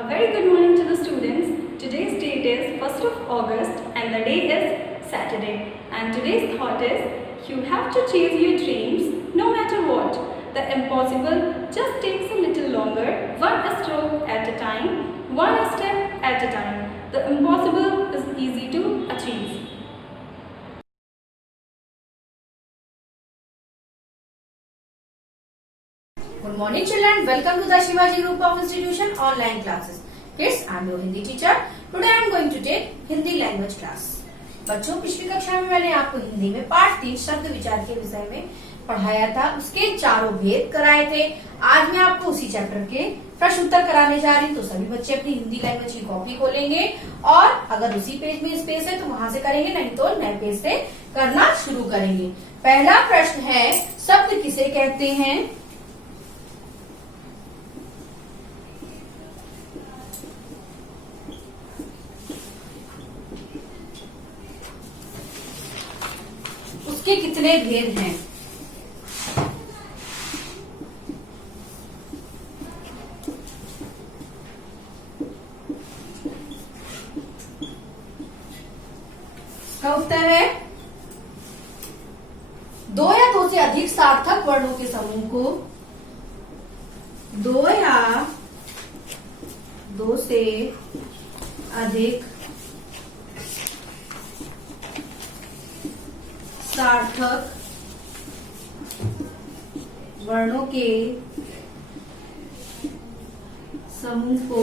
A very good morning to the students. Today's date is 1st of August and the day is Saturday. And today's thought is, you have to chase your dreams no matter what. The impossible just takes a little longer, one stroke at a time, one step at a time. The impossible is easy to achieve. Good morning children, welcome to the Shivaji Group of Institution online classes. Kids, I am your Hindi teacher. Today I am going to take Hindi language class. बच्चों, पिछली कक्षा में मैंने आपको हिंदी में पाठ 3 शब्द विचार के विषय में पढ़ाया था, उसके चारों भेद कराए थे। आज मैं आपको उसी चैप्टर के प्रश्न उत्तर कराने जा रही हूँ, तो सभी बच्चे अपनी हिंदी लैंग्वेज की कॉपी खोलेंगे और अगर उसी पेज में स्पेस है तो वहां से करेंगे, नहीं तो नए पेज से करना शुरू करेंगे। पहला प्रश्न है, शब्द किसे कहते हैं? उसके कितने भेद हैं? इसका उत्तर है, दो या दो से अधिक सार्थक वर्णों के समूह को, दो या दो से अधिक सार्थक वर्णों के समूह को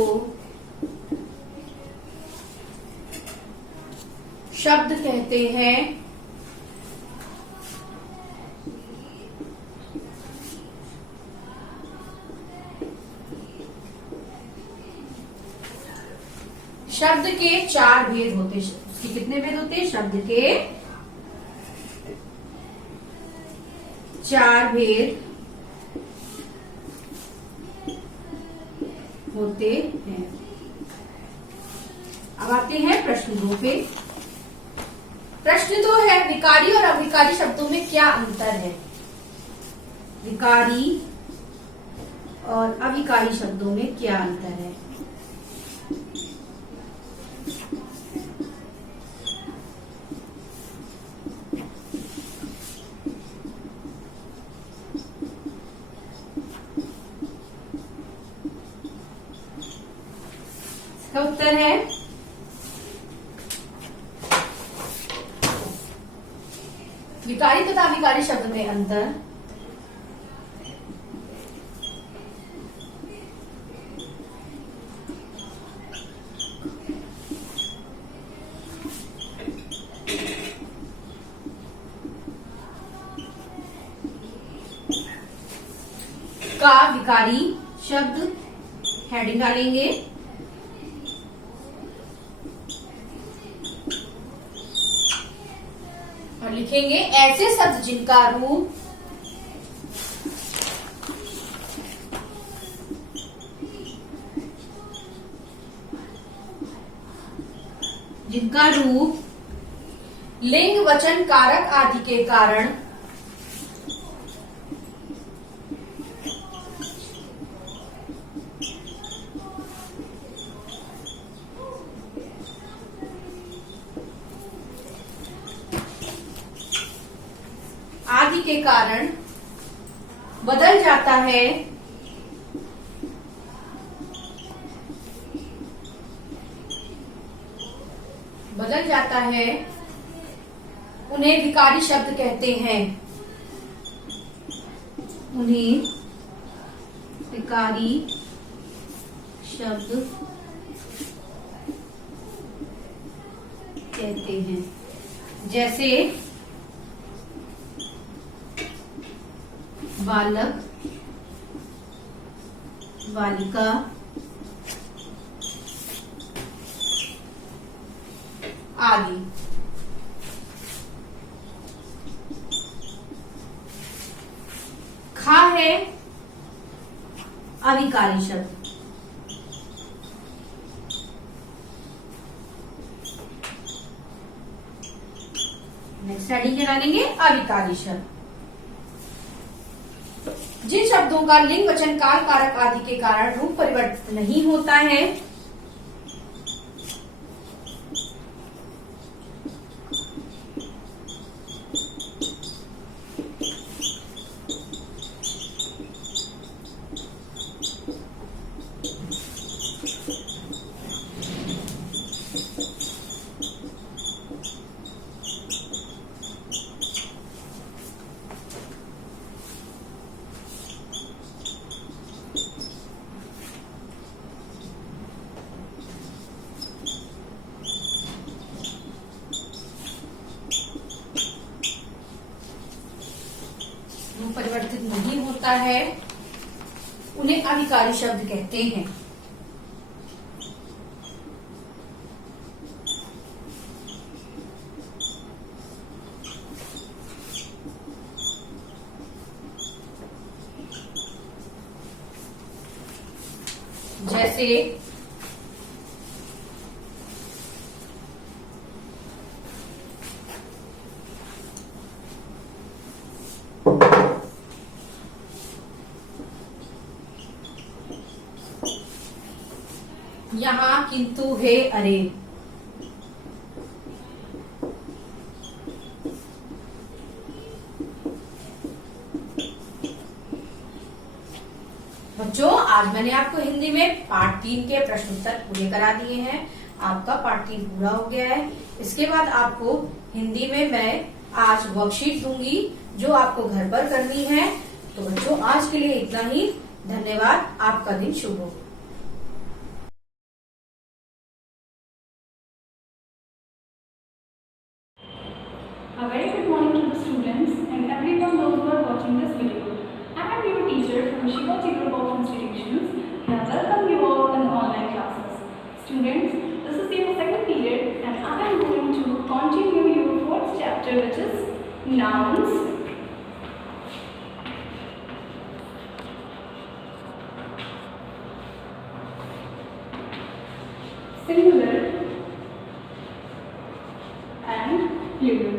शब्द कहते हैं। शब्द के 4 भेद होते हैं। उसके कितने भेद होते हैं? शब्द के 4 भेद होते हैं। अब आते हैं प्रश्न 2 पे। प्रश्न 2 है, विकारी और अविकारी शब्दों में क्या अंतर है? विकारी और अविकारी शब्दों में क्या अंतर है? इसका उत्तर है, विकारी तथा अविकारी शब्द में अंतर का विकारी शब्द हेडिंग डालेंगे, और लिखेंगे ऐसे शब्द जिनका रूप लिंग वचन कारक आदि के कारण बदल जाता है, उन्हें विकारी शब्द कहते हैं। उन्हें विकारी शब्द कहते हैं। जैसे बालक, बालिका, आदि। खा है अविकारी शब्द। नेक्स्ट हेडिंग क्या डालेंगे? अविकारी शब्द। जिन शब्दों का लिंग वचन काल कारक आदि के कारण रूप परिवर्तित नहीं होता है परिवर्तित नहीं होता है उन्हें अविकारी शब्द कहते हैं। जैसे यहाँ किंतु है अरे। बच्चों, आज मैंने आपको हिंदी में पार्ट 3 के प्रश्न उत्तर पूरे करा दिए हैं। आपका पार्ट 3 पूरा हो गया है। इसके बाद आपको हिंदी में मैं आज वर्कशीट दूंगी जो आपको घर पर करनी है। तो बच्चों, आज के लिए इतना ही। धन्यवाद। आपका दिन शुभ हो। A very good morning to the students and everyone those who are watching this video. I am your teacher from Shivaji Group of Institutions and I welcome you all in online classes. Students, this is your second period and I am going to continue your fourth chapter, which is nouns. Singular and plural.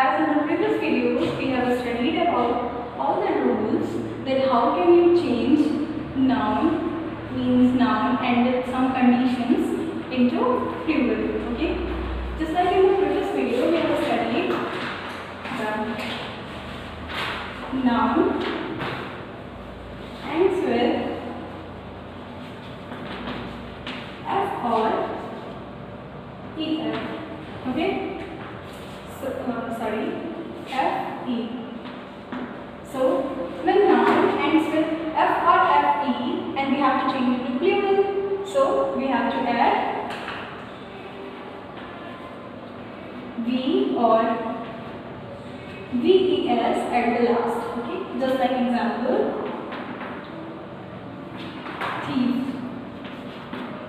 As in the previous videos, we have studied about all the rules that how can you change noun means noun and with some conditions into plural. Okay, just like in the previous video, we have studied the noun ends with F or EF. Okay. Sorry, F-E. So, when noun ends with F or F-E and we have to change it to plural, so we have to add V or VES at the last. Okay, just like example, thief.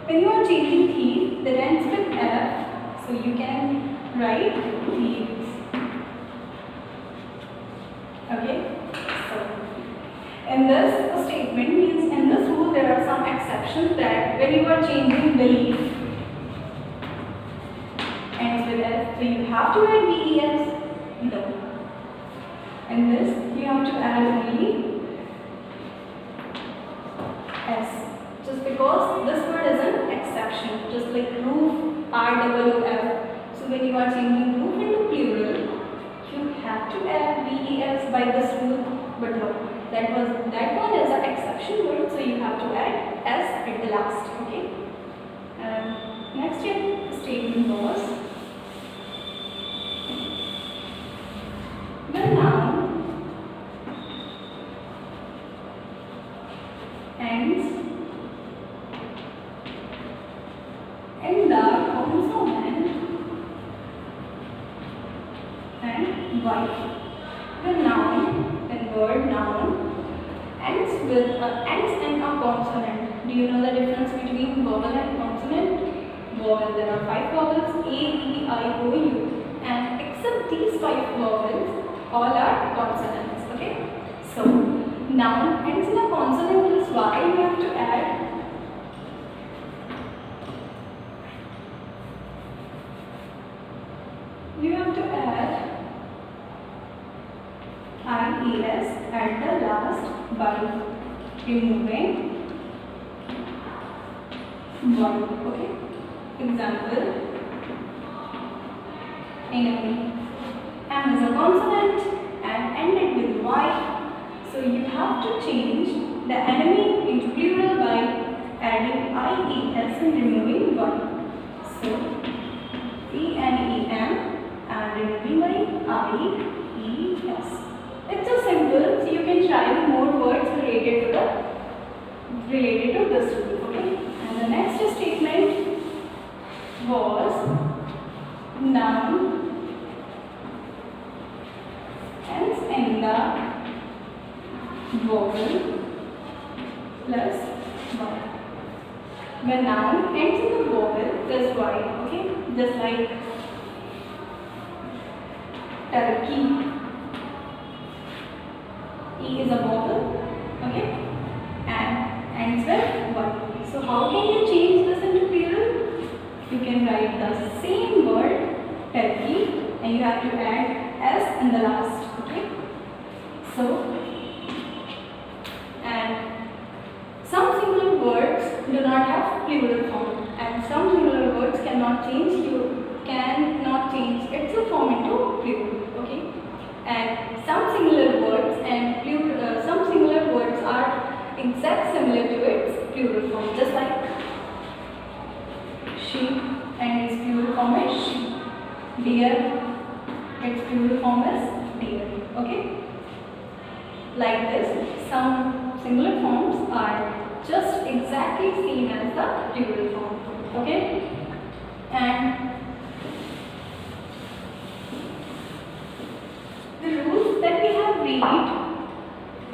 When you are changing thief, that ends with F, so you can write thieves. Okay, so in this statement means in this rule there are some exceptions that when you are changing belief ends with S, so you have to add VES. No. In this you have to add only S. Just because this word is an exception, just like roof, ROOF. So when you are changing roof into plural, you have to add VES by this rule, but no, that one is an exception word, so you have to add S at the last. Okay. Next statement was the noun ends in the consonant and Y. The noun, then word noun, ends in a consonant. Do you know the difference between vowel and consonant? Vowel, there are 5 vowels, A, E, I, O, U, and except these 5 vowels, all are consonants. Okay. So, noun ends in a consonant is why you have to add IES at the last by removing one. Okay. Example: enemy. M is a consonant and ended with Y. So you have to change the enemy into plural by adding IES and removing one. So ENEM and removing by IES. It's so simple, so you can try more words related to this rule. Okay. And the next statement was noun vowel plus y. When noun ends in the vowel plus y, okay, just like turkey. E is a vowel, okay, and ends with y. So how can you change this into plural? You can write the same word turkey and you have to add s in the last, okay. So, and some singular words do not have plural form, and some singular words cannot change its form into plural, okay. And some singular words and some singular words are exact similar to its plural form, just like sheep, and its plural form is sheep. Deer, its plural form is deer, okay. Like this, some singular forms are just exactly same as the plural form, okay. And the rules that we have read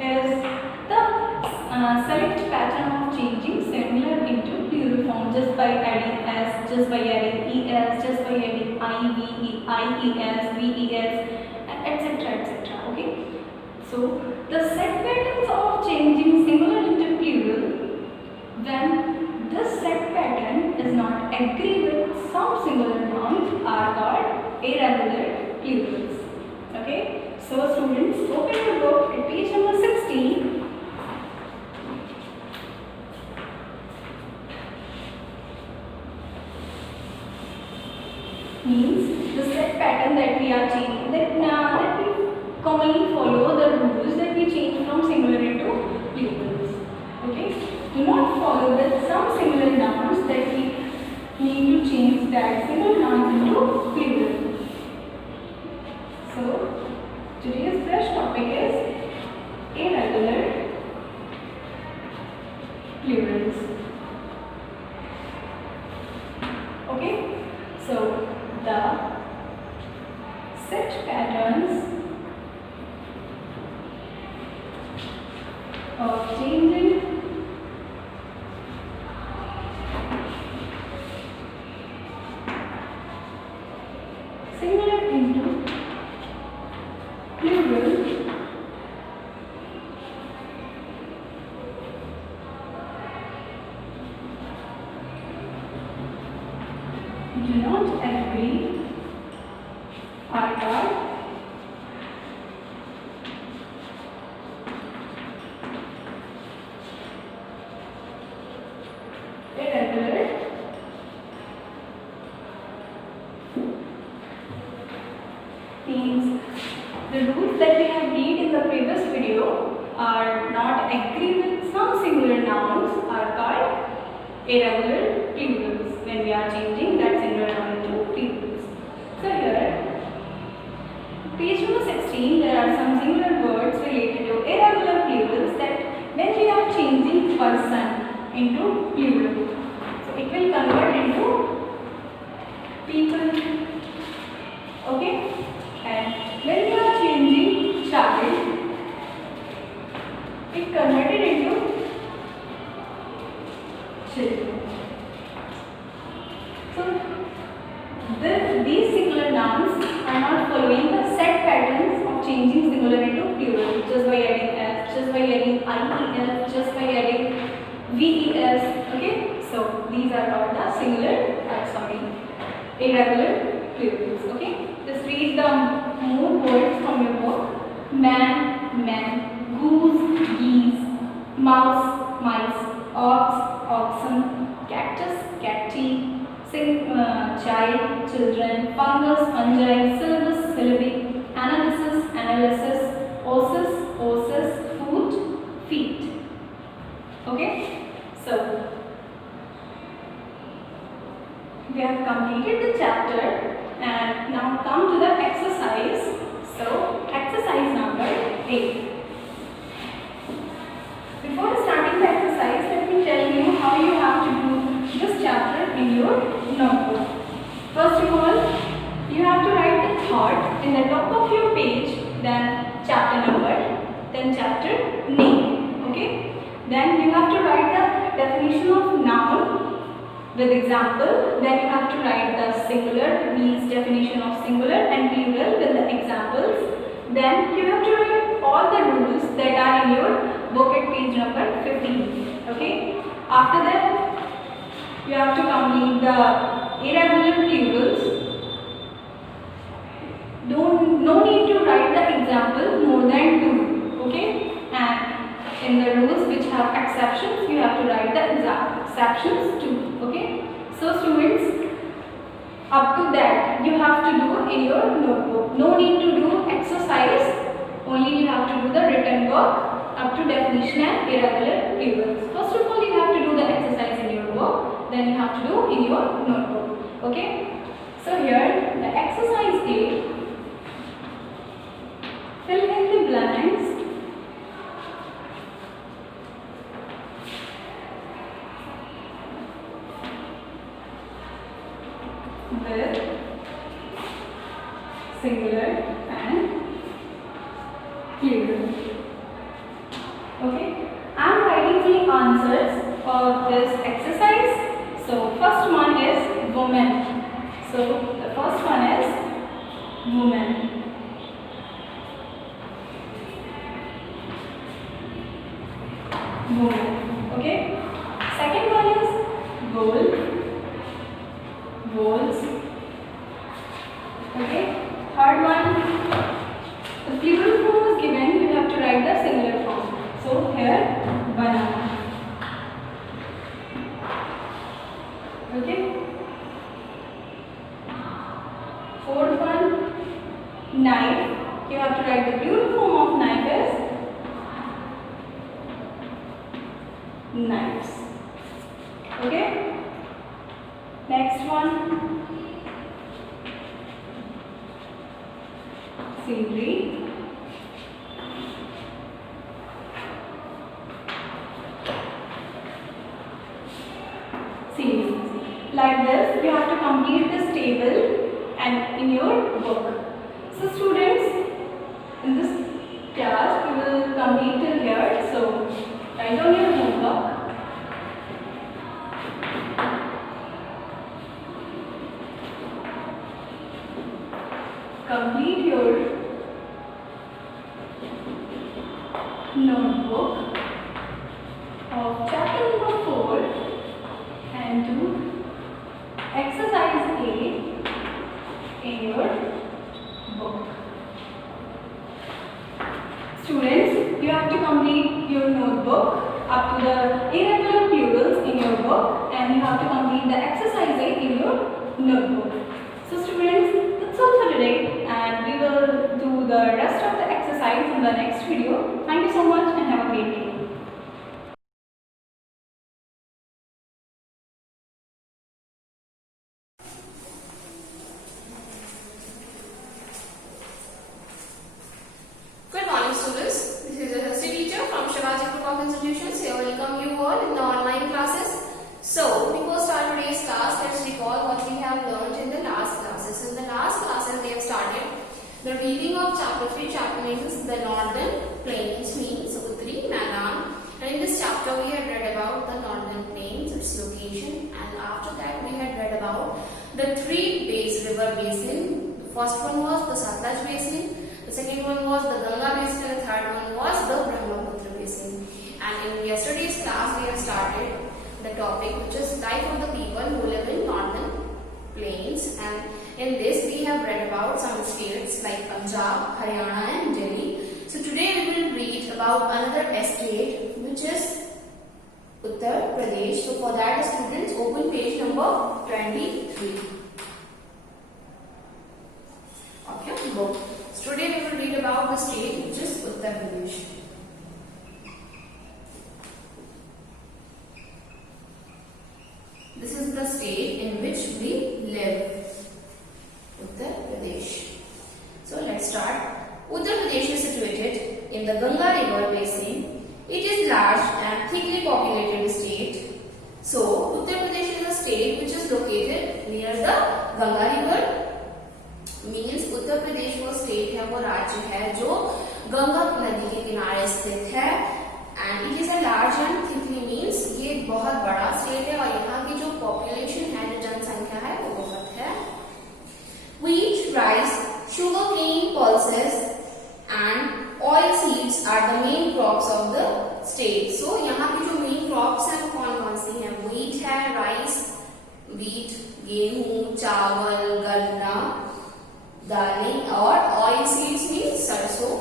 is the select pattern of changing singular into plural form just by adding s, just by adding es, just by adding ive, ies, ves, etc, etc, okay. So the set patterns of changing singular into plural, when this set pattern is not agree with some singular nouns, are called irregular plurals, okay. So students, open your book at page number 16. Means the set pattern that we are changing, that we commonly follow the rules that we change from singular into plurals, okay. Do not follow that some singular nouns that we need to change that single nouns into plural. So today's fresh topic is irregular plurals, okay. So the set patterns of changing singular into plural do not agree are called irregular means the rules that we have read in the previous video are not agree with some singular nouns are called irregular plurals when we are changing that singular noun into plurals. So here, page number 16, there are some singular words related to irregular plurals that when we are changing person into plural, so it will convert into people, okay. And when we are changing child, it converted into children. So these singular nouns are not following the set patterns of changing singular into plural just by adding s, just by adding ies, just by adding ves, okay. So these are called the irregular plurals, okay. Just read the more words from your book. Man, man, goose, geese, mouse, mice, ox, oxen, cactus, cacti, child, children, fungus, fungi, syllabus, syllabi, analysis, osis, foot, feet, okay. So we have completed the chapter and now come to the exercise. So exercise number 8. Before starting the exercise, let me tell you how you have to do this chapter in your notebook. First of all, you have to write the thought in the top of your page, then chapter number, then chapter name. Then you have to write the definition of noun with example. Then you have to write the singular means definition of singular and plural with the examples. Then you have to write all the rules that are in your book at page number 15. Okay. After that, you have to complete the irregular plurals. No need to write the example more than 2. Okay. And in the rules which have exceptions, you have to write the exceptions too. Okay. So students, up to that you have to do in your notebook. No need to do exercise. Only you have to do the written work up to definition and irregular plurals. First of all, you have to do the exercise in your book. Then you have to do in your notebook. Okay. So here the exercise A. Fill in the blanks with singular and plural. Okay, I am writing the answers of this exercise. So first one is woman. So the first one is woman. Woman. Okay. Second one is bowl. Bowls. Okay. Third one, the plural form is given. You have to write the singular form. So here, banana. Okay. Fourth one, knife. You have to write the plural form of knife as knives. Okay. Next one, scenery. Scenery. Like this, you have to complete this table and in your book. So students, in this class, we will complete till here. So write on your homework. Complete your notebook of chapter number 4 and do exercise A in your book. Students, you have to complete your notebook up to the irregular plurals in your book, and you have to complete the exercise A in your notebook. So students, that's all for today, and we will do the rest of the exercise in the next video. Thank you so much and have a great day. Good morning, students. This is a history teacher from Shivaji Group of Institutions. Here welcome you all in the online classes. So, before start today's class, let's recall what we have learned in the last classes. In the last classes, we have started the reading of chapter 3. Chapter name is the Northern Plains, means Uttari Maidan. And in this chapter, we had read about the Northern Plains, its location, and after that, we had read about the three river basin. The first one was the Satluj basin. The second one was the Ganga basin, and the third one was the Brahmaputra basin. And in yesterday's class, we have started the topic which is life of the people who live in northern plains, and in this we have read about some states like Punjab, Haryana and Delhi. So today we will read about another state which is Uttar Pradesh. So for that, students, open page number 23. Okay, go. So today we will read about the state which is Uttar Pradesh. This is the state in which we live, Uttar Pradesh. So let's start. Uttar Pradesh is situated in the Ganga river basin. It is large and thickly populated state. So Uttar Pradesh is a state which is located near the Ganga river. Means Uttar Pradesh वो state है, वो राज्य है जो गंगा नदी के किनारे स्थित है and it is a large and thickly means ये बहुत बड़ा स्टेट है और यहाँ की जो पॉपुलेशन है, जो जनसंख्या है वो बहुत है। Wheat, rice, sugarcane, pulses and oil seeds are the main crops of the state. So यहाँ की जो main crops हैं वो कौन कौन सी हैं? Wheat है, rice, wheat, गेहूं, चावल, गन्ना, दालें और oil seeds means सरसों,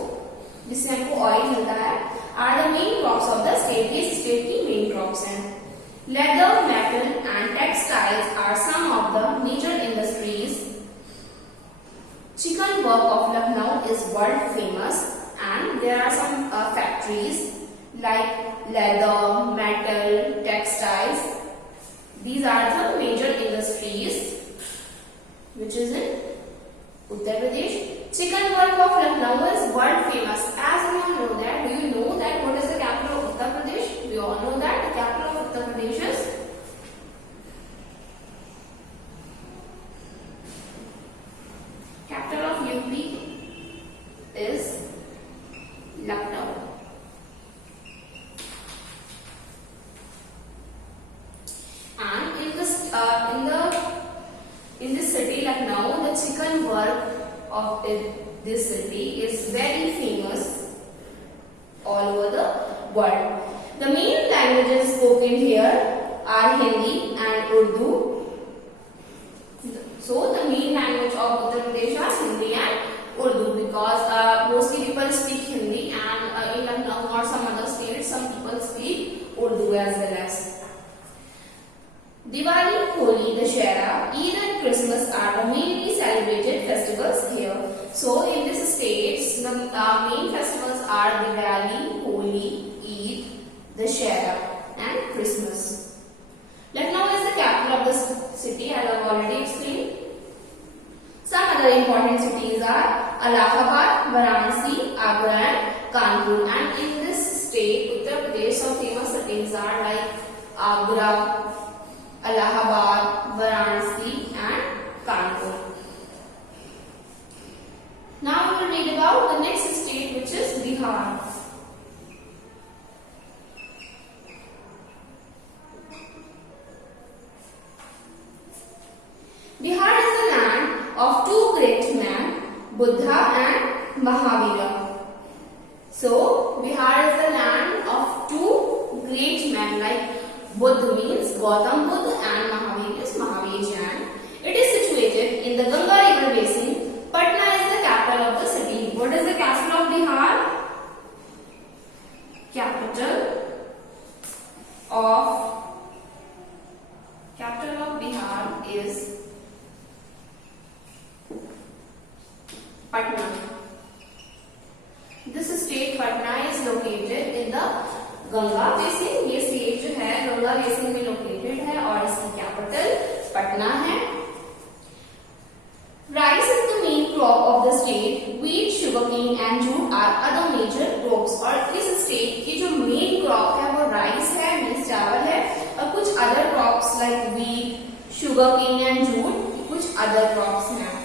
जिससे हमको ऑयल मिलता है, are the main crops of the state. ये स्टेट की main crops हैं। Leather, metal and textiles are some of the major industries. Chicken work of Lucknow is world famous and there are some factories like leather, metal, textiles. These are the major industries which is in Uttar Pradesh. Chicken work of Lucknow is world famous. As we all know that, do you know that what is the capital of Uttar Pradesh? We all know that the capital of Uttar Pradesh is capital of UP is Lucknow. And in this city Lucknow, the chicken work of this city is very famous all over the world. The main languages spoken here are Hindi and Urdu. So the main language of Uttar Pradesh are Hindi and Urdu because mostly people speak Hindi and in Lucknow or some other states some people speak Urdu as well as. Diwali, Holi, Dussehra, Eid and Christmas are the mainly celebrated festivals here. So in this states the main festivals are Diwali, Holi, Eid, Dussehra and Christmas. Lucknow is the capital of the city as I have already explained. Some other important cities are Allahabad, Varanasi, Agra and Kanpur. And in this state, Uttar Pradesh, some famous cities are like Agra, Allahabad, Varanasi and Kanpur. Now we will read about the next state which is Bihar. Bihar is the land of two great men, Buddha and Mahavira. So, Bihar is the land of two great men like Buddha means Gautam Buddha and Mahavir is Mahavir Jain. It is situated in the Ganga river basin. Patna is the capital of the city. What is the capital of Bihar? Capital of Bihar is Patna. This state Patna is located in the Ganga basin. ये state जो है Ganga basin में located है और इसकी capital Patna है. Rice is the main crop of the state. Wheat, sugarcane and jute are other major crops. और इस स्टेट की जो मेन क्रॉप है वो राइस है, मीन्स चावल है, और कुछ other crops like wheat, sugarcane and jute कुछ अदर क्रॉप्स हैं.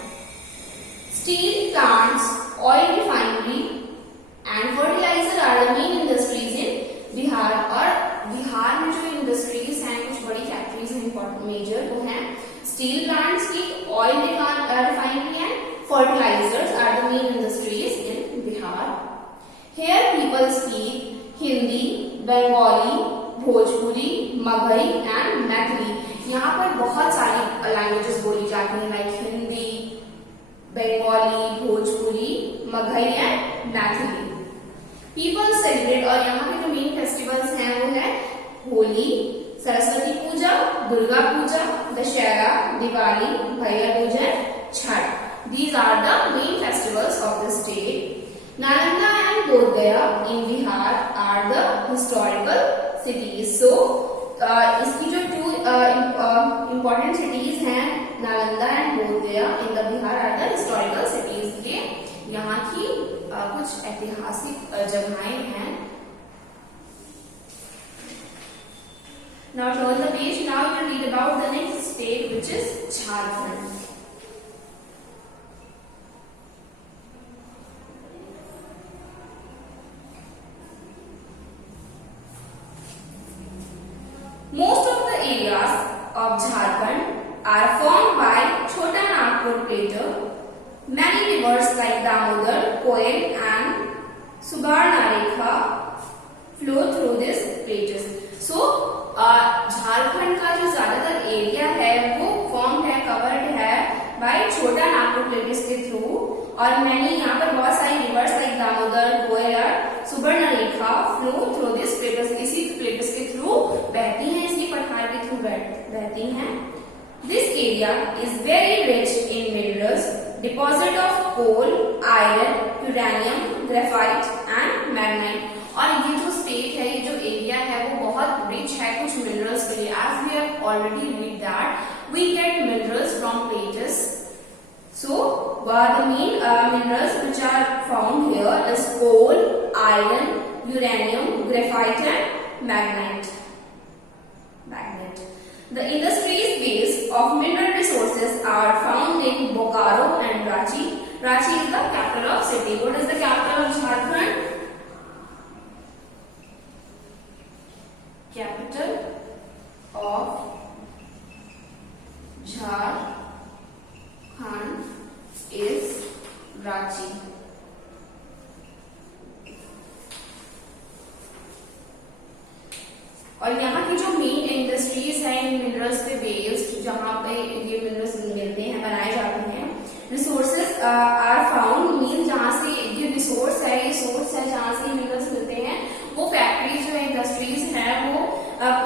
Steel plants, oil refinery and fertilizer are the main industries in Bihar. और बिहार में जो इंडस्ट्रीज हैं, कुछ बड़ी फैक्ट्रीज हैं इंपॉर्टेंट मेजर, वो हैं स्टील प्लांट्स की, oil refinery and fertilisers are the main industries in Bihar. Here people speak Hindi, Bengali, Bhojpuri, Magahi and Maithili. यहाँ पर बहुत सारी लैंग्वेजेस बोली जाती हैं like Hindi, Bengali, Bhojpuri, Magahi and Maithili. People celebrate और यहाँ के जो मेन फेस्टिवल्स हैं वो है होली, सरस्वती पूजा, दुर्गा पूजा, दशहरा, दिवाली, भैया Dooj, Chhath. These are the main festivals of the state. Nalanda and Bodh Gaya in Bihar are the historical cities. So इसकी जो two important cities हैं Nalanda and Bodh Gaya in the Bihar are the historical cities. ये यहाँ की कुछ ऐतिहासिक जगहें हैं. Now turn the page. Now we will read about the next state which is Jharkhand. Nagpur Plateau. Many rivers like Damodar, Koel and Subarnarekha flow through these plateaus. So Jharkhand का जो ज्यादातर एरिया है वो फॉर्म है, covered है bye छोटा Nagpur plates के through, और मैंने यहाँ पर बहुत सारी रिवर्स लाइक दामोदर, कोयल और Subarnarekha flow through this plateaus, इसी प्लेटस के थ्रू बहती हैं, इसकी पठार के थ्रू बहती हैं. This area is very rich in minerals, deposit of coal, iron, uranium, graphite and magnet. और ये जो स्टेट है, ये जो एरिया है वो बहुत रिच है कुछ मिनरल्स के लिए. As we have already read that we get minerals from plateaus. So the main minerals which are found here is coal, iron, uranium, graphite and magnetite. The industries base of mineral resources are found in Bokaro and Ranchi. Ranchi is the capital of city. What is the capital of Jharkhand? Capital of Jharkhand is Ranchi. और यहाँ की जो main industries हैं इन minerals पे based, जहाँ पे ये minerals मिलते हैं, बनाए जाते हैं, रिसोर्सेज आर फाउंड मीन, जहाँ से ये रिसोर्स है, ये सोर्स है जहाँ से मिनरल्स मिलते हैं, वो फैक्ट्रीज जो है, इंडस्ट्रीज हैं, वो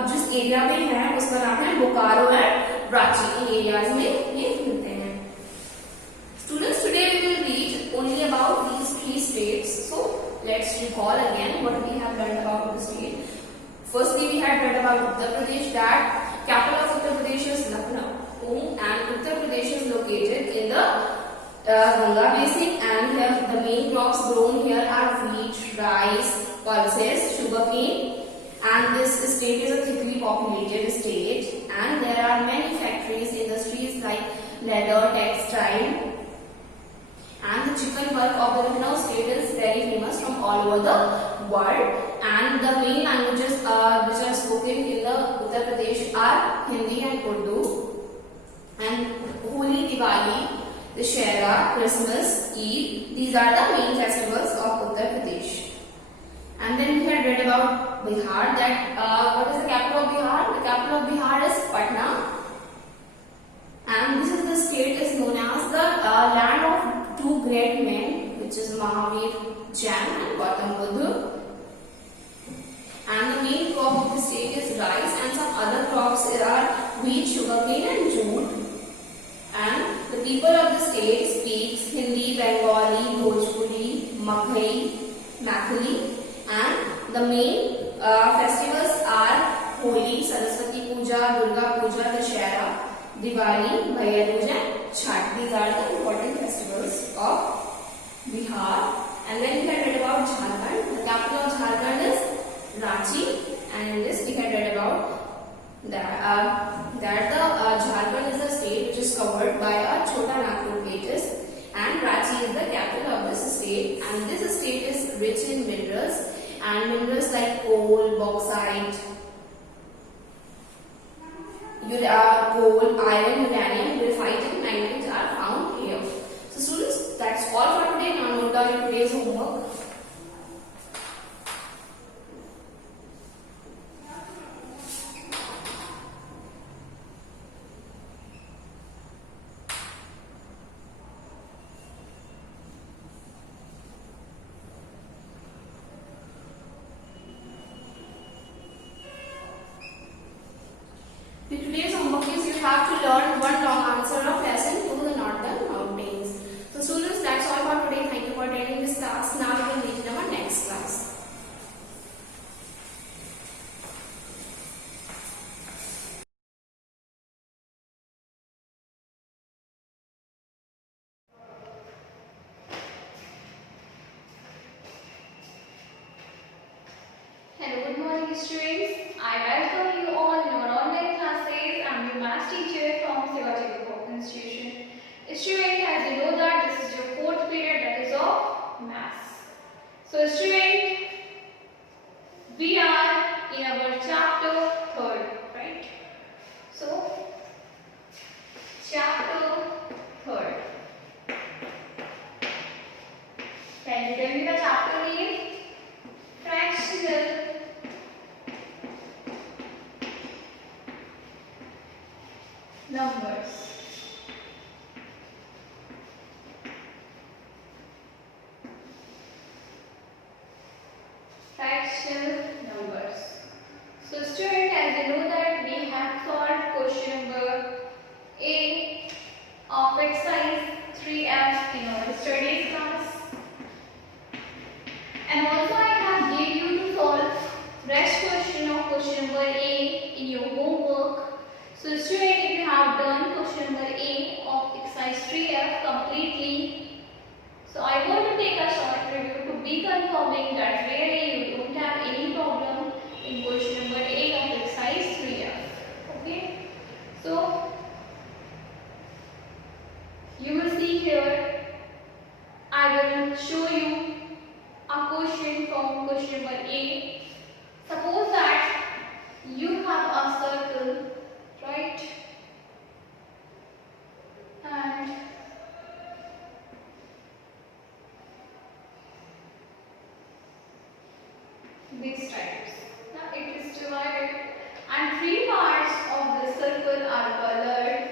जिस एरिया में है उसका नाम है Bokaro and Ranchi. In areas में ये मिलते हैं. Students, today we will read only about these three states. So let's recall again what we have learned about the state. Firstly, we had read about Uttar Pradesh, that capital of Uttar Pradesh is Lucknow, and Uttar Pradesh is located in the Ganga basin, and here the main crops grown here are wheat, rice, pulses, sugarcane. And this state is a thickly populated state, and there are many factories, industries like leather, textile, and the chicken bulk of the Lucknow state is very famous from all over the world. And the main languages which are spoken in the Uttar Pradesh are Hindi and Urdu. And Holi, Diwali, Dussehra, Christmas, Eid, these are the main festivals of Uttar Pradesh. And then we had read about Bihar, that what is the capital of Bihar? The capital of Bihar is Patna. And this is the state is known as the land of two great men, which is Mahavir Jain and Gautam Buddha. And the main crop of the state is rice, and some other crops are wheat, sugarcane and jute. And the people of the state speaks Hindi, Bengali, Bhojpuri, Maghai, Maithili. And the main festivals are Holi, Saraswati Puja, Durga Puja, Dussehra, Diwali, Bhaiya Dooj and Chhath. These are the important festivals of Bihar. And then we had read about Jharkhand. The capital of Jharkhand is Ranchi, and in this we had read about that the Jharkhand is a state which is covered by a Chota Nagpur plateau, and Ranchi is the capital of this state. And this state is rich in minerals, and minerals like coal, bauxite, coal, iron, uranium, graphite and magnetite are found here. So students, that's all for today. Now note down your today's homework. Today's homework is you have to learn one long answer of lesson 2, the Northern Mountains. So students, that's all for today. Thank you for attending this class. Now we will meet in our next class. Hello, good morning students. I welcome you all in our online classes. I am your maths teacher from Shivaji Group Institution. Student, as you know that this is your fourth period, that is of maths. So student, we are in our chapter 3rd, right? So chapter 3rd. of exercise 3F in our studies class. And also I have gave you to solve rest question of question number A in your homework. So student, if you have done question number A of exercise 3F completely, so I want to take a short review to be confirming that really you don't have any problem in question number A of exercise 3F. Okay. So you will see here, I will show you a question from question number A. Suppose that you have a circle, right? And these types. Now it is divided and three parts of the circle are colored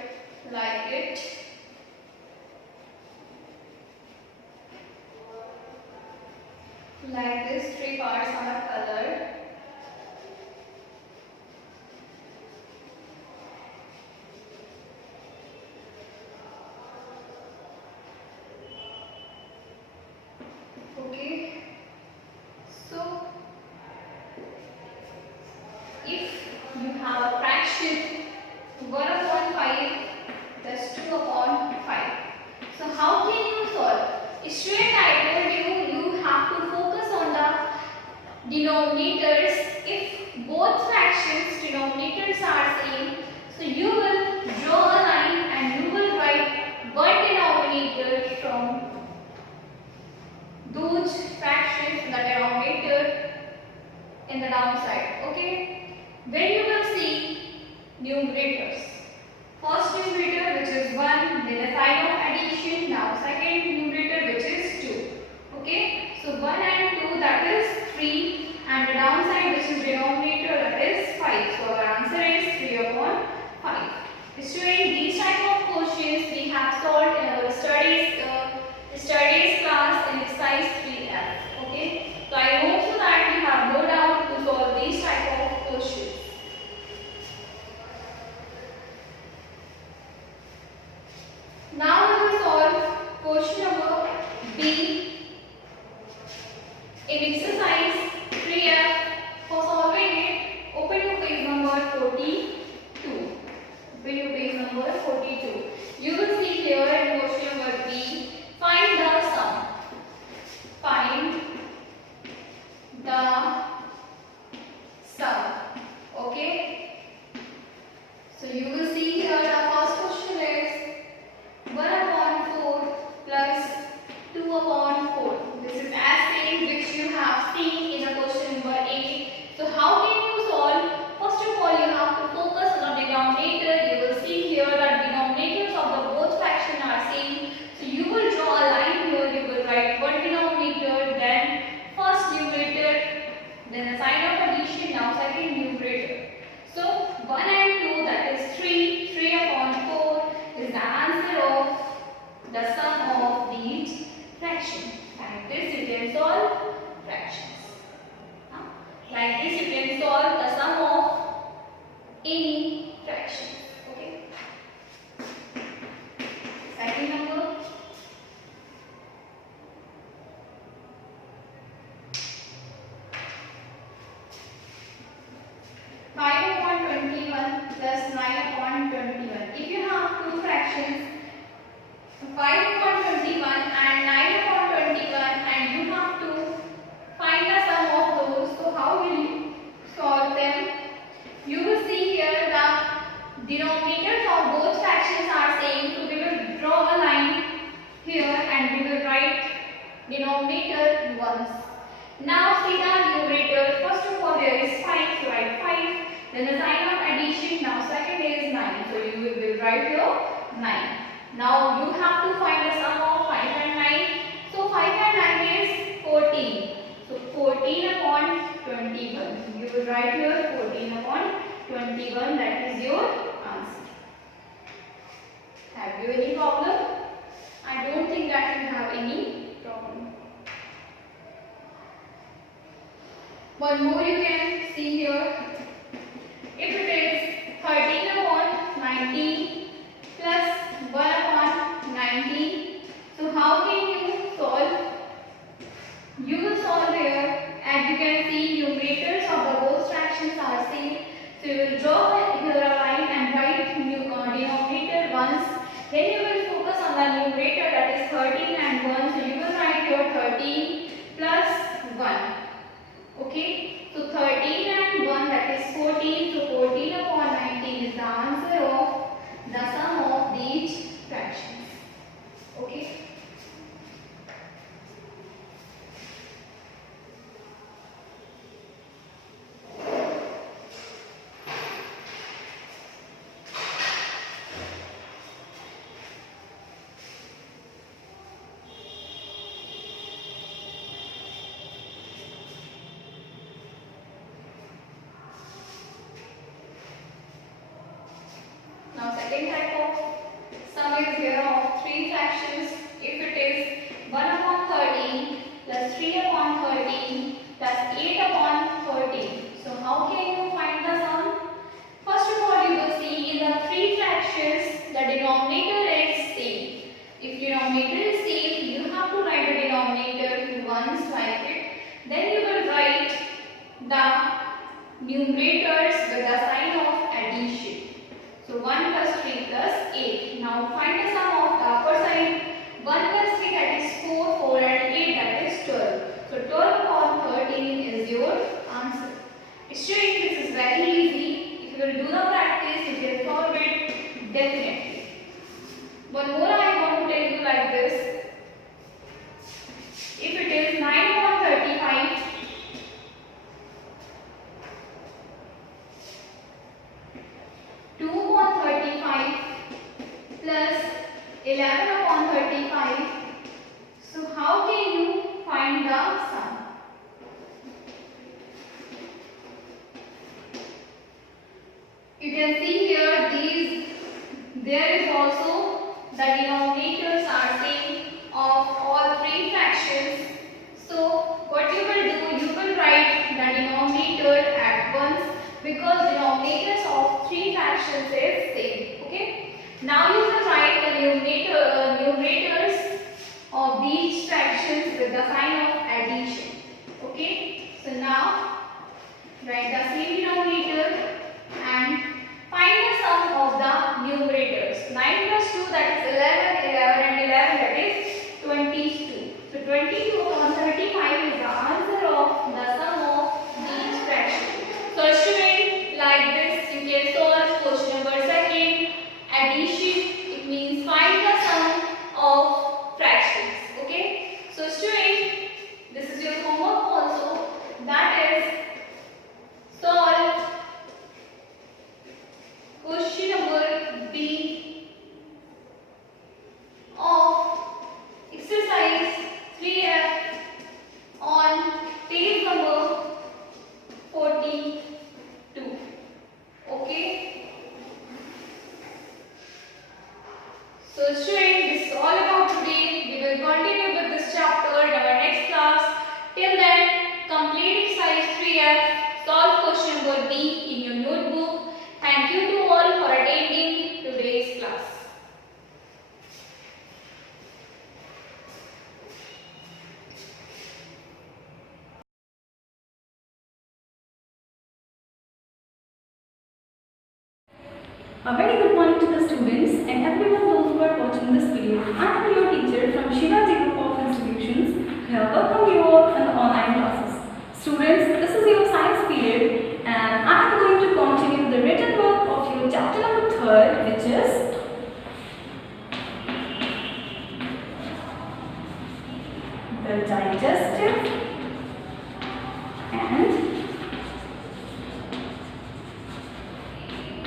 like it. Like this, three parts are colored. Okay. So, if you have a fraction 1/5 plus 2/5. So, how can you solve? Student, I told you have to focus on the denominators. If both fractions denominators are same, so you will draw a line and you will write one denominator from those fractions in the denominator in the downside. Okay. When you will see numerators. First numerator which is 1, then the sign of addition. Now second numerator which is 2. Okay. So 1 and 2 that is 3 and the downside which is denominator that is 5. So our answer is 3/5. Student, these type of questions we have solved in our studies class in exercise 3F. Okay. So I hope so that you have no doubt to solve these type of questions. Now we will solve question number B in exercise 3F. For solving it, open your page number 42. Open your page number 42. You will see here in question number B, find the sum. Find the sum. Okay. So you will see here the first question is 1/4 plus 2/4. This is as same which you have seen in the question number A. So how can you solve? First of all, you have to focus on the denominator. You will see here that denominators of the both fraction are same. So you will draw a line here. You will write one denominator, then first numerator, then the sign of addition. Now second numerator. So 1 and 2 that is 3. 3/4 is the answer of the sum of these fractions. Like this you can solve fractions. Like this you can solve the sum of any fraction. Okay. Second number. Five upon 21 plus 9/21. If you have two fractions, 5/21 and 9/21, and you have to find the sum of those. So how will you solve them? You will see here the denominators of both fractions are same. So we will draw a line here and we will write denominator once. Now see the numerator. First of all there is 5. So write 5. Then the sign of addition. Now second is 9. So you will write here 9. Now you have to find the sum of 5 and 9. So 5 and 9 is 14. So 14/21. You will write here 14/21. That is your answer. Have you any problem? I don't think that you have any problem. One more you can see here. If it is 13/19 plus 1/3 on the numerator, that is 13 and 1. So you will write your 13 plus 1. Okay. So 13 and 1, that is 14. So 14 upon 19 is the answer of the sum of these fractions. Okay. Now second type of sum is here of three fractions. If it is 1 upon 13 plus 3 upon 13 plus 8 upon 13. So how can you find the sum? First of all, you will see in the three fractions the denominator is same. If denominator is same, you have to write the denominator once like it. Then you will write the numerators with the sign of addition. So 1 plus 3 plus 8. Now find the sum of the upper side. 1 plus 3, that is 4, 4 and 8, that is 12. So 12 upon 13 is your answer. Students, this is very easy. If you will do the practice, you can solve it definitely. One more I want to tell you like this. If it is 9 upon 35, plus 11 upon 35. So how can you find the sum? You can see here there is also the denominators are same of all three fractions. So what you will do, you will write the denominator at once because denominators of three fractions is same. Okay. Now you will write the numerators of these fractions with the sign of addition. Okay. So now write the same denominator and find the sum of the numerators. 9 plus 2, that is 11, 11 and 11, that is 22. So 22 upon 35 is the answer of the sum of these fractions. So student, like this you can solve question number 2. Addition, it means find the sum of fractions. Okay. So student, this is your homework also, that is solve question number B of exercise 3F on page number 42. Okay. So students, this is all about today. We will continue with this chapter in our next class. Till then, complete exercise 3F, solve question number B in your notebook. Thank you to all for attending today's class. A very good morning to the students and everyone those who are watching this video. I am your teacher from Shivaji Group of Institutions. I welcome you all in the online classes. Students, this is your science period and I am going to continue the written work of your chapter number 3, which is the digestive and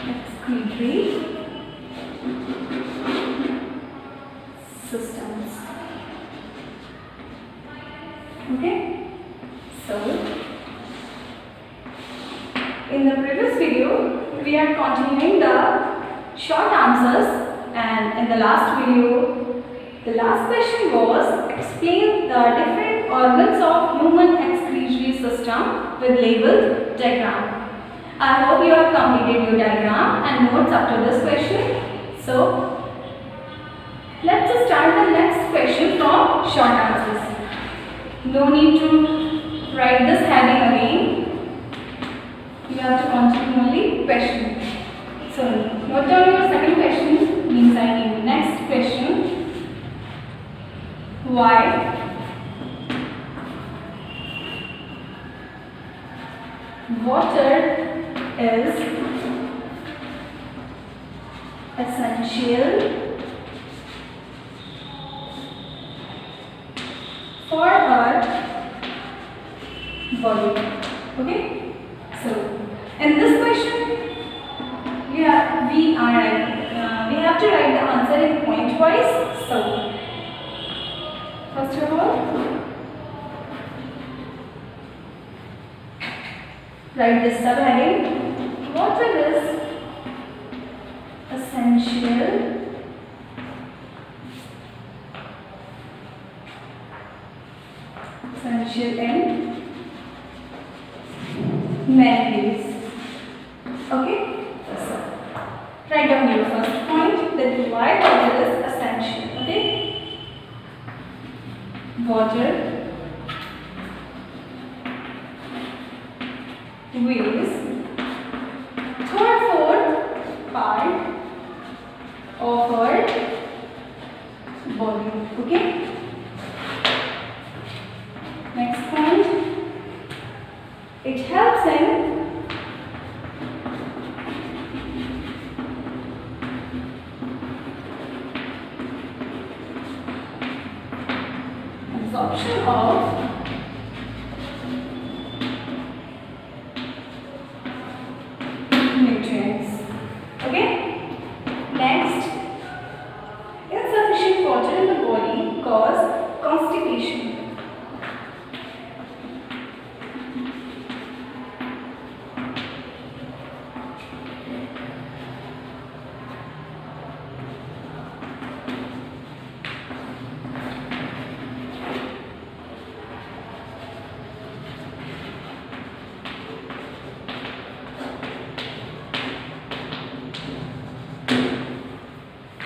excretory systems. Okay, so in the previous video we are continuing the short answers, and in the last video the last question was explain the different organs of human excretory system with labeled diagram. I hope you have completed your diagram and notes after this question. So let's just start the next question from short answers. No need to write this heading again. You have to continue only question. So note down your second question, means I give next question. Why? Water is essential for our body. Okay? So, in this question, we have to write the answer in point wise. So, first of all, write this subheading. Water is essential in many ways. Okay? So, write down your first point that why water is essential. Okay? Water weighs third-fourth part of our body. Okay? Next point. It helps in absorption of nutrients. Okay? Next, insufficient water in the body cause constipation.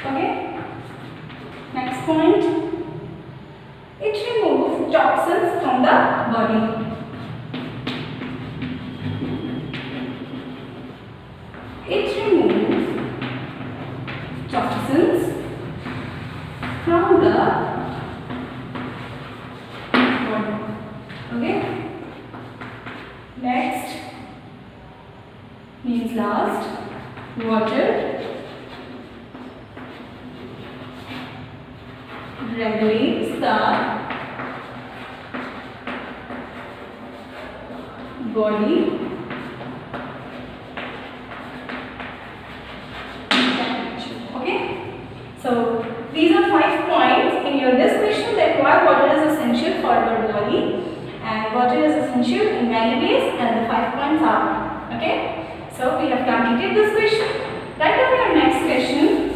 Okay? Next point. It removes toxins from the body. It removes toxins from the body. Okay? Next means last. Water regulates the body temperature. Okay? So these are 5 points in your this question that why water is essential for our body, and water is essential in many ways, and the 5 points are. Okay? So we have completed this question. Write down your next question.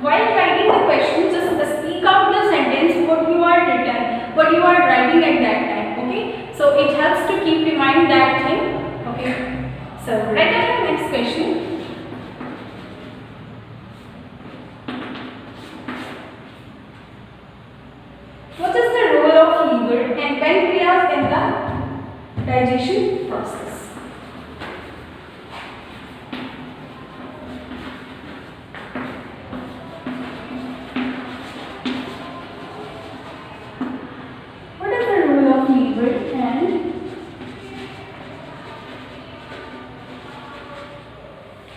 While writing the question, just speak out the sentence what you are writing at that time. Okay, so it helps to keep remind that thing. Okay, so write down the next question. What is the role of liver and pancreas in the digestion process?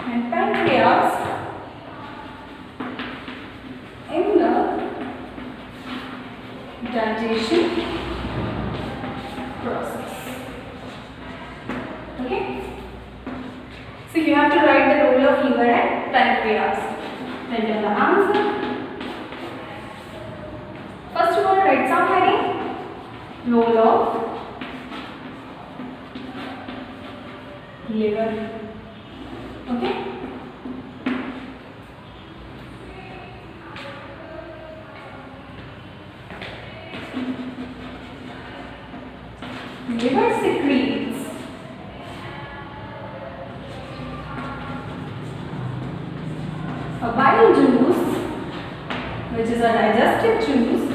And pancreas in the digestion process. Okay? So you have to write the role of liver and pancreas. Write down the answer. First of all, write some heading. Role of liver. Okay? Liver secretes a bile juice, which is a digestive juice,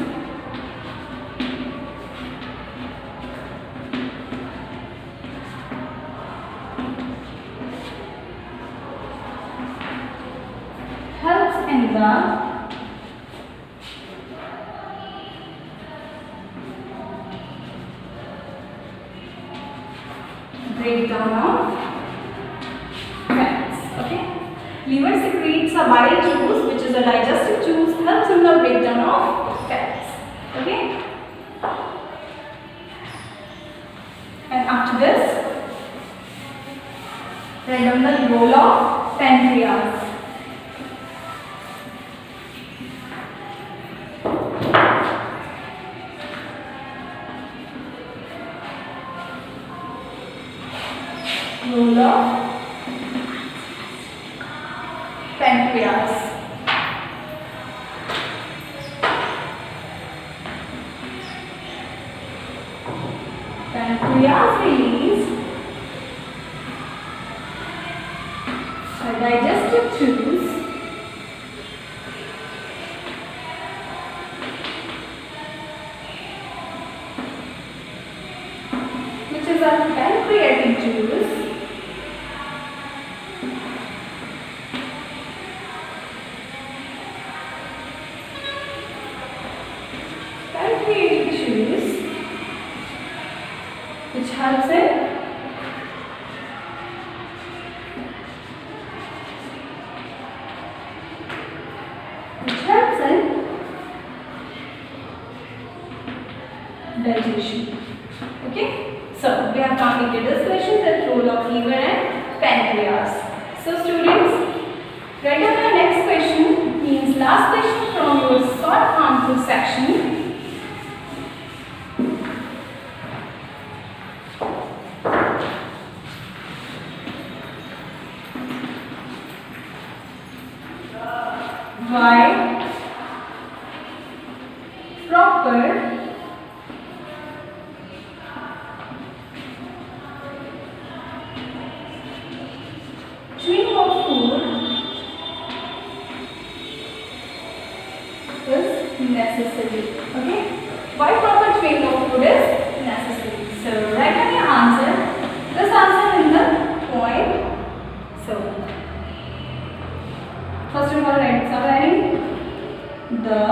breakdown of fats. Okay. Liver secretes a bile juice, which is a digestive juice, helps in the breakdown of fats. Okay. And after this, write down the role of pancreas. Role of pancreas. Pancreas release a digestive juice which is a pancreatic juice which helps in digestion. Okay, so we have completed this question, the role of liver and pancreas. So students, write down the next question, means last question from your short answer section. Why proper chewing of food is necessary. Okay, why proper chewing of food is necessary? So write down your answer. This answer in the point. So first of all, write somewhere the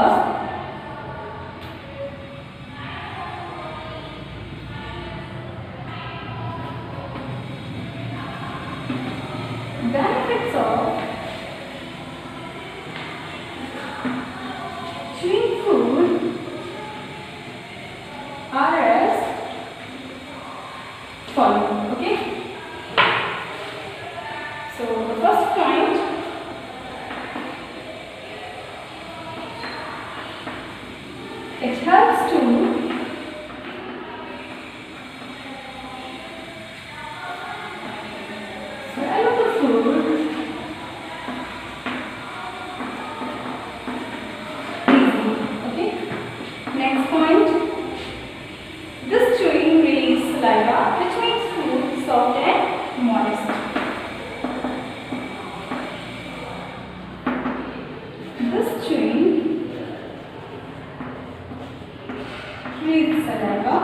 benefits of chewing food are as following. Okay, so the first point, it helps to swallow the food easily. Okay. Next point, this chewing releases saliva, which makes food soft and moist. This chewing releases saliva,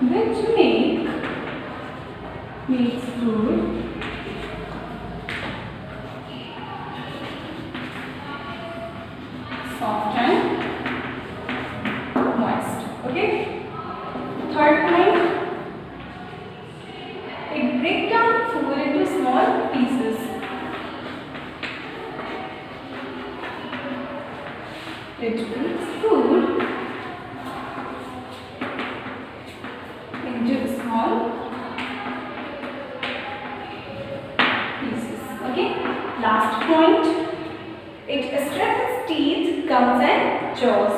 which makes food soft and moist. Okay. Third point, it breaks down food into small pieces. It breaks food into small pieces. Okay. Last point, it strengthens teeth, gums and jaws.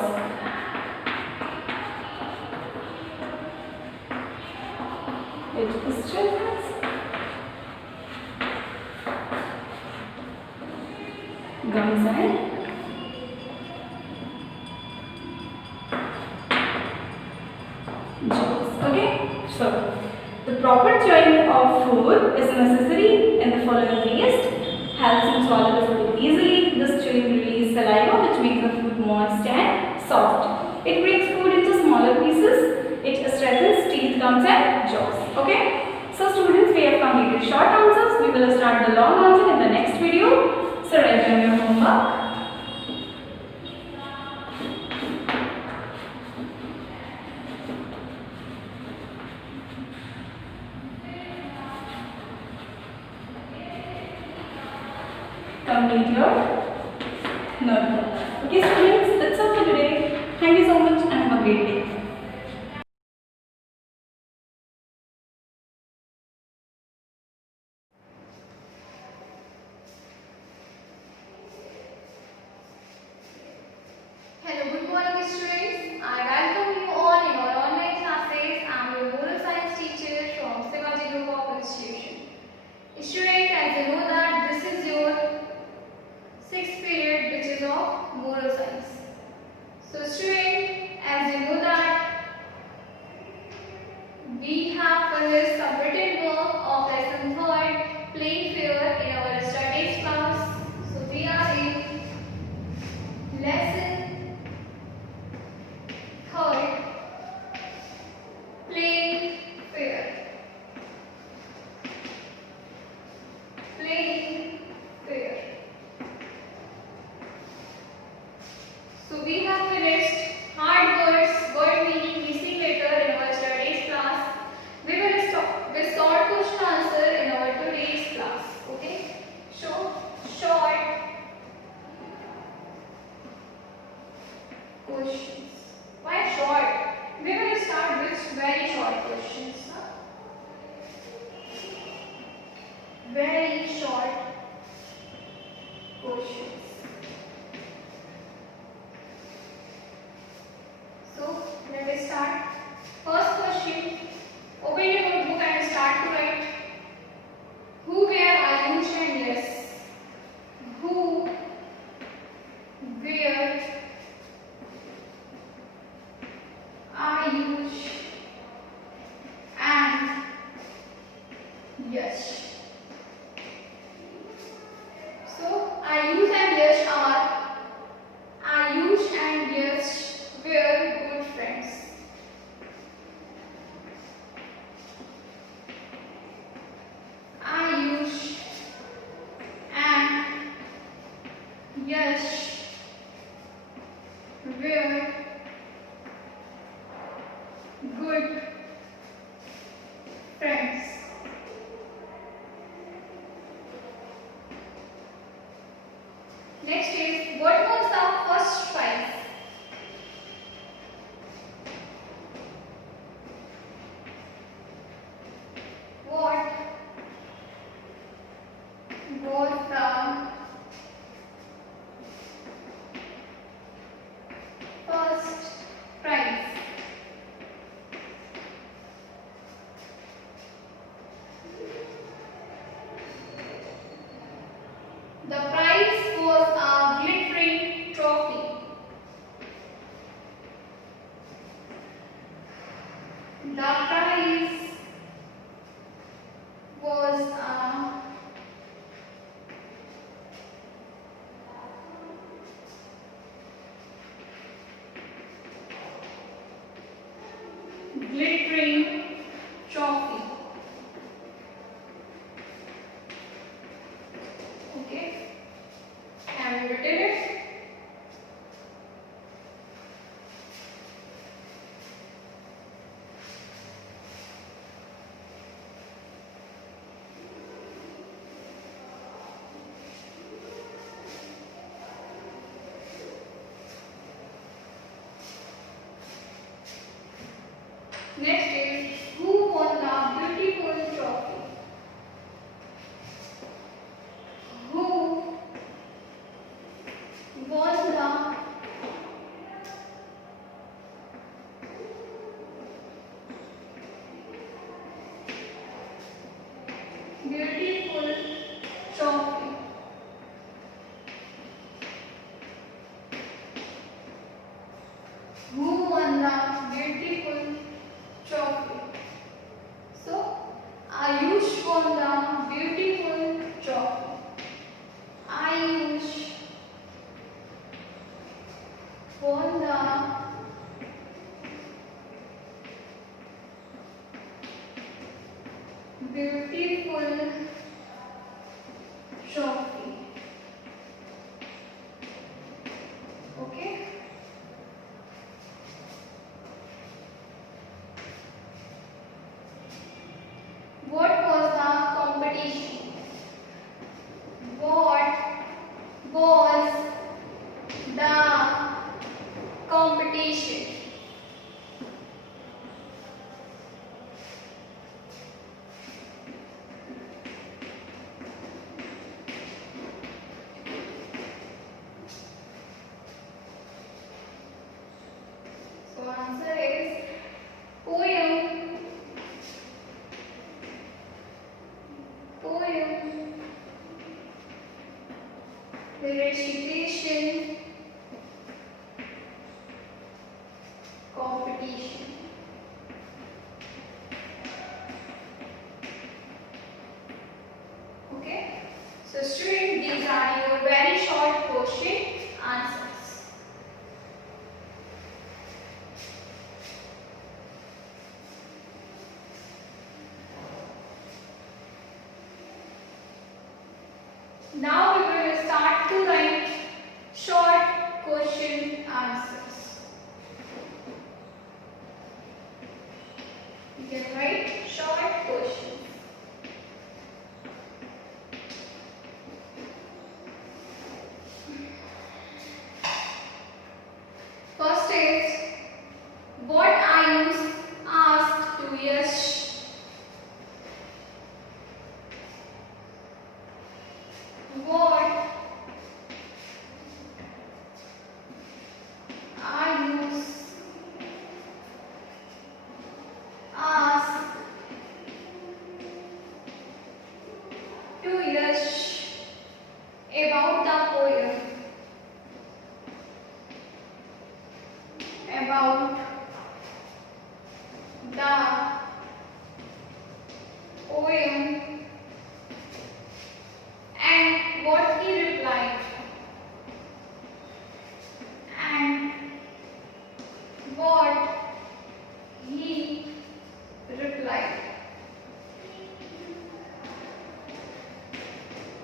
It strengthens gums and jaws. Okay, so the proper chewing of food is necessary in the following ways. Helps in swallow the food easily. This chewing releases saliva, which makes the food moist and soft. It breaks food into smaller pieces. It strengthens teeth, gums and jaws. Okay, so students, we have completed short answers. We will start the long answer in the next video. homework. Complete your notebook. Okay, students, that's all for today. Thank you so much and have a great day. Hello, good morning students. I welcome you all in our online classes. I am your moral science teacher from Shivaji Group of Institution. Student, as you know that this is your sixth period which is of moral science. So student, as you know that we have for this submitted work of lesson 3rd playing fair in our studies class. So we are in lesson 3rd playing fair. Playing fair. So we have finished hard words, word meaning, missing letter in our studies class. We will start with short question answer in our today's class. Okay? So short questions. Why short? We will start with very short questions. Huh? Very short questions. So let us start. First question. Open your notebook and start to write. Who, where, Ayush and yes. Who, where, Ayush and yes. So Ayush and Yash are Ayush and Yash were good friends. Ayush and Yash were good friends. Next is, what was the first prize? What was the first prize? The prize was a glittering trophy. The prize was a glittering trophy. Okay. Have you written it? Next is, who won the beautiful trophy? Who won the beautiful trophy? Who won the beautiful trophy? So, Ayush won the beautiful trophy. Ayush won the beautiful trophy. these are your very short question answers. Now we will start to write short question answers. You can write short questions. First is, what Ayush asked to Yash? What Ayush asked to Yash about the poem? About the poem, and what he replied, and what he replied.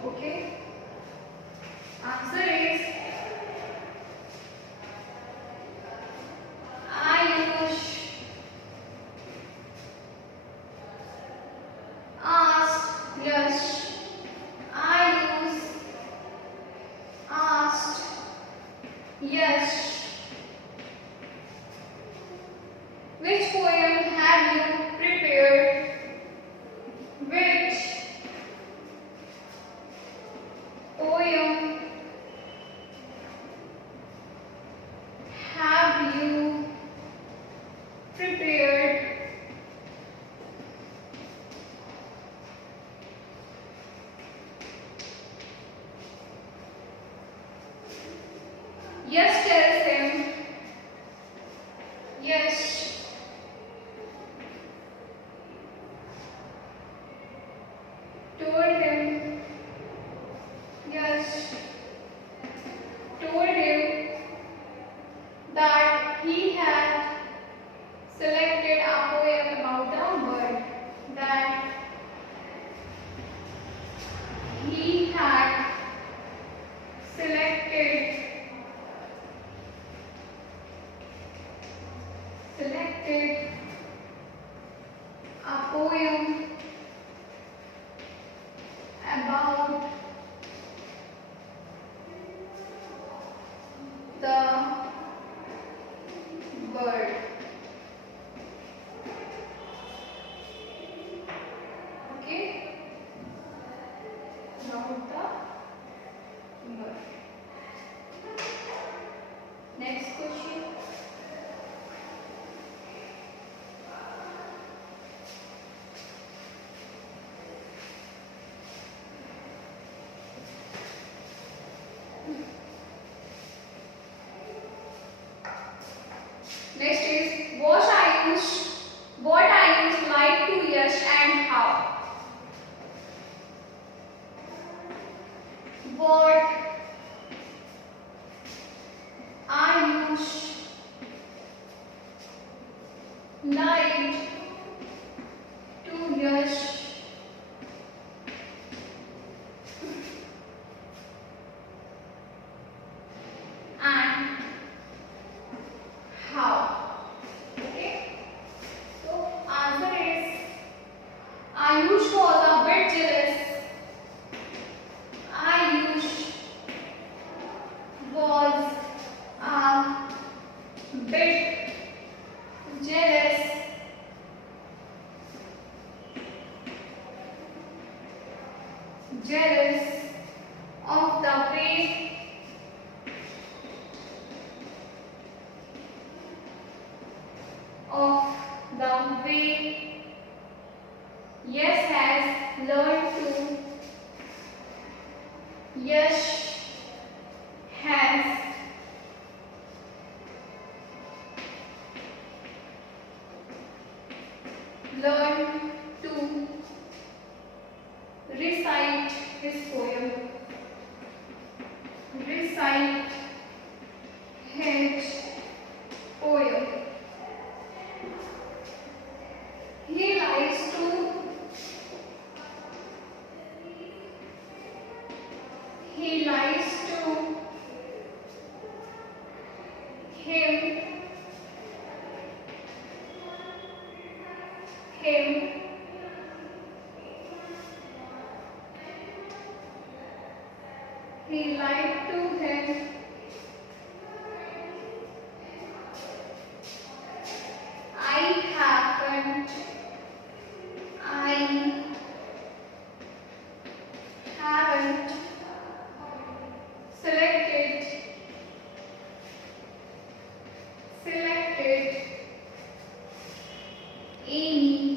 Okay, answer is Ayush asked Yash. Ayush asked Yash, which poem have you prepared? Which poem have you prepared? Yes tells him, yes, told him, yes, told him that he had selected a poem about a bird, that he had selected a poem about the bird. Okay? About the bird. Next question. Next is, what I use like to Yash and how? What I use like to Yash and how? Okay. So answer is, Ayush was a bit jealous. Ayush was a bit jealous of the way Yash has learned to Yash has learned to recite his poem. recite his poem. He likes to He likes to him him he liked to him I haven't selected any